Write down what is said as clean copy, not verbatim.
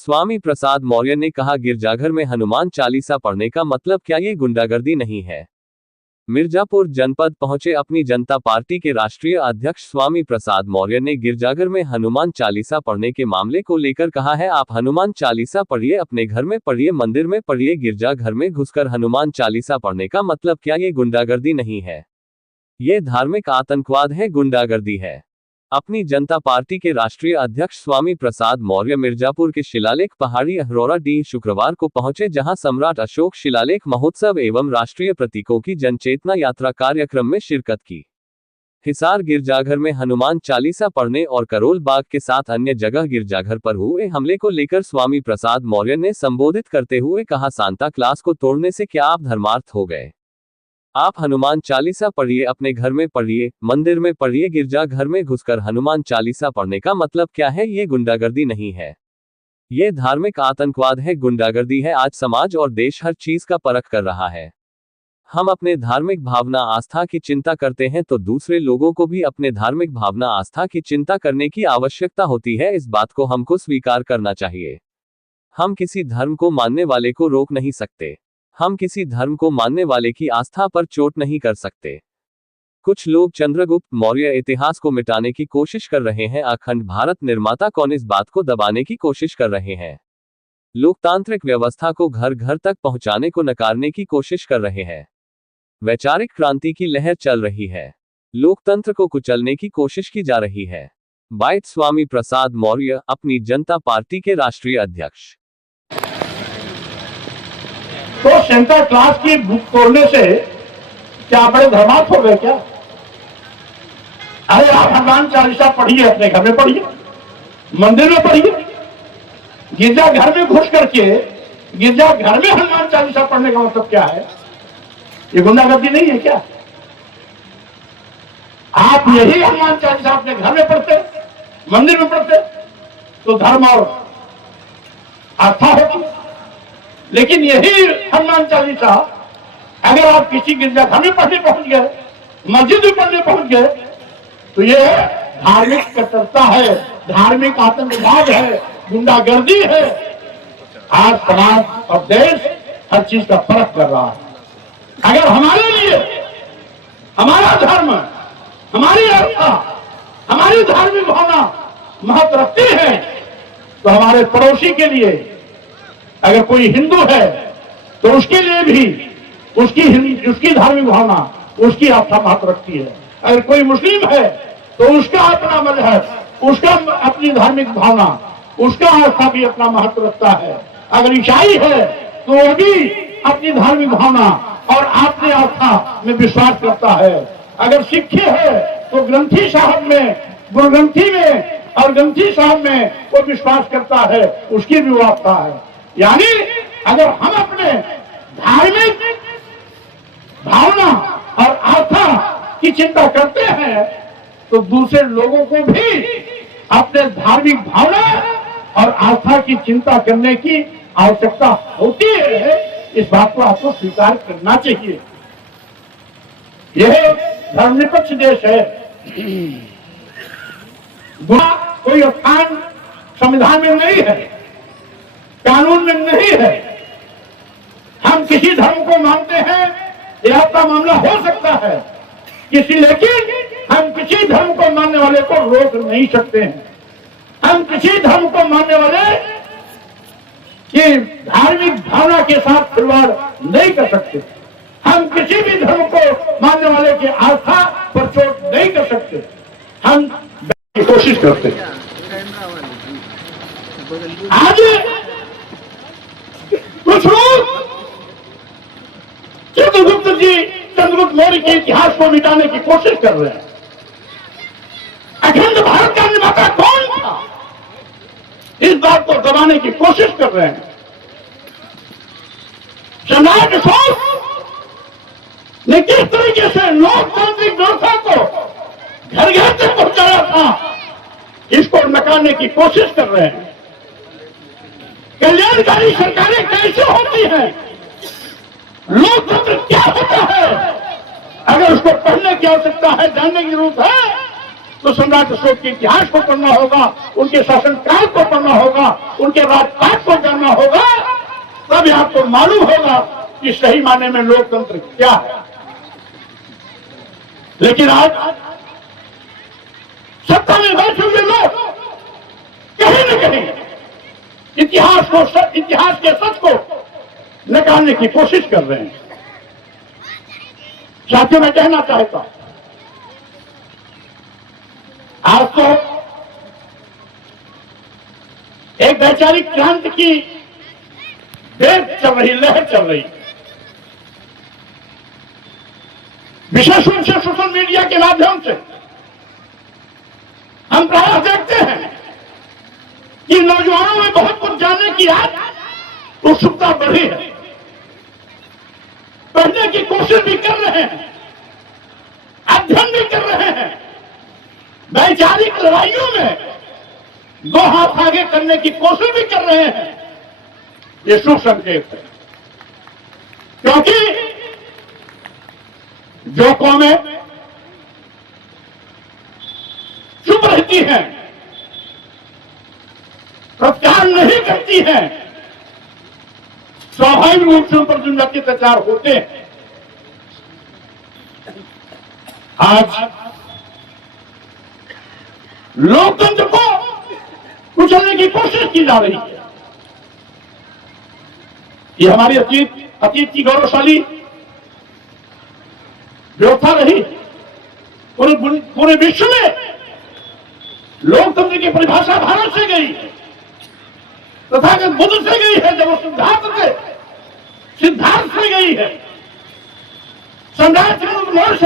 स्वामी प्रसाद मौर्य ने कहा, गिरजाघर में हनुमान चालीसा पढ़ने का मतलब क्या, ये गुंडागर्दी नहीं है। मिर्जापुर जनपद पहुंचे अपनी जनता पार्टी के राष्ट्रीय अध्यक्ष स्वामी प्रसाद मौर्य ने गिरजाघर में हनुमान चालीसा पढ़ने के मामले को लेकर कहा है, आप हनुमान चालीसा पढ़िए, अपने घर में पढ़िए, मंदिर में पढ़िए, गिरजाघर में घुसकर हनुमान चालीसा पढ़ने का मतलब क्या, ये गुंडागर्दी नहीं है। ये धार्मिक आतंकवाद है, गुंडागर्दी है। अपनी जनता पार्टी के राष्ट्रीय अध्यक्ष स्वामी प्रसाद मौर्य मिर्जापुर के शिलालेख पहाड़ी अहरोरा डी शुक्रवार को पहुंचे, जहां सम्राट अशोक शिलालेख महोत्सव एवं राष्ट्रीय प्रतीकों की जनचेतना यात्रा कार्यक्रम में शिरकत की। हिसार गिरजाघर में हनुमान चालीसा पढ़ने और करोल बाग के साथ अन्य जगह गिरजाघर पर हुए हमले को लेकर स्वामी प्रसाद मौर्य ने संबोधित करते हुए कहा, सांता क्लास को तोड़ने से क्या आप धर्मार्थ हो गए? आप हनुमान चालीसा पढ़िए, अपने घर में पढ़िए, मंदिर में पढ़िए, गिरजाघर में घुसकर हनुमान चालीसा पढ़ने का मतलब क्या है? ये गुंडागर्दी नहीं है, ये धार्मिक आतंकवाद है, गुंडागर्दी है। आज समाज और देश हर चीज का परख कर रहा है। हम अपने धार्मिक भावना आस्था की चिंता करते हैं तो दूसरे लोगों को भी अपने धार्मिक भावना आस्था की चिंता करने की आवश्यकता होती है। इस बात को हमको स्वीकार करना चाहिए। हम किसी धर्म को मानने वाले को रोक नहीं सकते, हम किसी धर्म को मानने वाले की आस्था पर चोट नहीं कर सकते। कुछ लोग चंद्रगुप्त मौर्य इतिहास को मिटाने की कोशिश कर रहे हैं, अखंड भारत निर्माता कौन, इस बात को दबाने की कोशिश कर रहे हैं, लोकतांत्रिक व्यवस्था को घर घर तक पहुंचाने को नकारने की कोशिश कर रहे हैं। वैचारिक क्रांति की लहर चल रही है, लोकतंत्र को कुचलने की कोशिश की जा रही है। बाइट स्वामी प्रसाद मौर्य, अपनी जनता पार्टी के राष्ट्रीय अध्यक्ष। तो सेंटा क्लास की बुक तोड़ने से क्या बड़े धर्मार्थ हो गए क्या? अरे आप हनुमान चालीसा पढ़िए, अपने घर में पढ़िए, मंदिर में पढ़िए, गिरजा घर में घुस करके गिरजा घर में हनुमान चालीसा पढ़ने का मतलब क्या है? ये गुंडागर्दी नहीं है क्या? आप यही हनुमान चालीसा अपने घर में पढ़ते, मंदिर में पढ़ते तो धर्म और आस्था होती। लेकिन यही हनुमान चालीसा अगर आप किसी गिरजाघर में पढ़ने पहुंच गए, मस्जिद में पढ़ने पहुंच गए, तो ये धार्मिक कट्टरता है, धार्मिक आतंकवाद है, गुंडागर्दी है। आज समाज और देश हर चीज का फर्क कर रहा है। अगर हमारे लिए हमारा धर्म, हमारी आस्था, हमारी धार्मिक भावना महत्व रखती है, तो हमारे पड़ोसी के लिए अगर कोई हिंदू है तो उसके लिए भी उसकी धार्मिक भावना, उसकी आस्था महत्व रखती है। अगर कोई मुस्लिम है तो उसका अपना मजहब, उसका अपनी धार्मिक भावना, उसका आस्था भी अपना महत्व रखता है। अगर ईसाई है तो वह भी अपनी धार्मिक भावना और अपनी आस्था में विश्वास करता है। अगर सिख है तो ग्रंथी साहब में, गुरु ग्रंथी में और ग्रंथी साहब में वो विश्वास करता है, उसकी भी आस्था है। यानी अगर हम अपने धार्मिक भावना और आस्था की चिंता करते हैं तो दूसरे लोगों को भी अपने धार्मिक भावना और आस्था की चिंता करने की आवश्यकता होती है। इस बात को आपको स्वीकार करना चाहिए। यह धर्मनिरपेक्ष देश है। कोई स्थान संविधान में नहीं है, कानून में नहीं है। हम किसी धर्म को मानते हैं, यह आपका मामला हो सकता है लेकिन हम किसी धर्म को मानने वाले को रोक नहीं सकते हैं। हम किसी धर्म को मानने वाले की धार्मिक भावना के साथ खिलवाड़ नहीं कर सकते। हम किसी भी धर्म को मानने वाले की आस्था पर चोट नहीं कर सकते। हम कोशिश करते हैं। आज कुछ लोग चंद्रगुप्त मौर्य के इतिहास को मिटाने की कोशिश कर रहे हैं। अखंड भारत का निर्माता कौन था, इस बात को दबाने की कोशिश कर रहे हैं। सम्राट अशोक ने किस तरीके से लोकतांत्रिक व्यवस्था को घर घर तक पहुंचाया था, इसको नकारने की कोशिश कर रहे हैं। कल्याणकारी सरकारें कैसे होती हैं, लोकतंत्र क्या होता है, अगर उसको पढ़ने की आवश्यकता है, जानने की जरूरत है तो सम्राट अशोक के इतिहास को पढ़ना होगा, उनके शासनकाल को पढ़ना होगा, उनके राजपाट को जानना होगा, तब आपको मालूम होगा कि सही माने में लोकतंत्र क्या है। लेकिन आज सत्ता में बैठे हुए लोग कहीं न कहीं इतिहास के सच को नकारने की कोशिश कर रहे हैं। साथियों, मैं कहना चाहता हूं, आज तो एक वैचारिक क्रांति की वेग चल रही, लहर चल रही, विशेष रूप से सोशल मीडिया के माध्यम से हम प्रायः देखते हैं कि नौजवानों में बहुत कुछ जानने की आज उत्सुकता बढ़ी है, पढ़ने की कोशिश भी कर रहे हैं, अध्ययन भी कर रहे हैं, वैचारिक लड़ाइयों में दो हाथ आगे करने की कोशिश भी कर रहे हैं। ये शुभ संकेत है, क्योंकि जो कौमें चुप रहती हैं, प्रतिकार नहीं करती हैं, स्वाभाविक रूप से उन पर जो अत्याचार होते हैं। आज लोकतंत्र को कुचलने की कोशिश की जा रही है। ये हमारी अतीत की गौरवशाली व्यवस्था रही। पूरे विश्व में लोकतंत्र की परिभाषा भारत से गई, तथागत बुद्ध से गई है, जब वो सिद्धार्थ से गई है, सम्राट मौर्य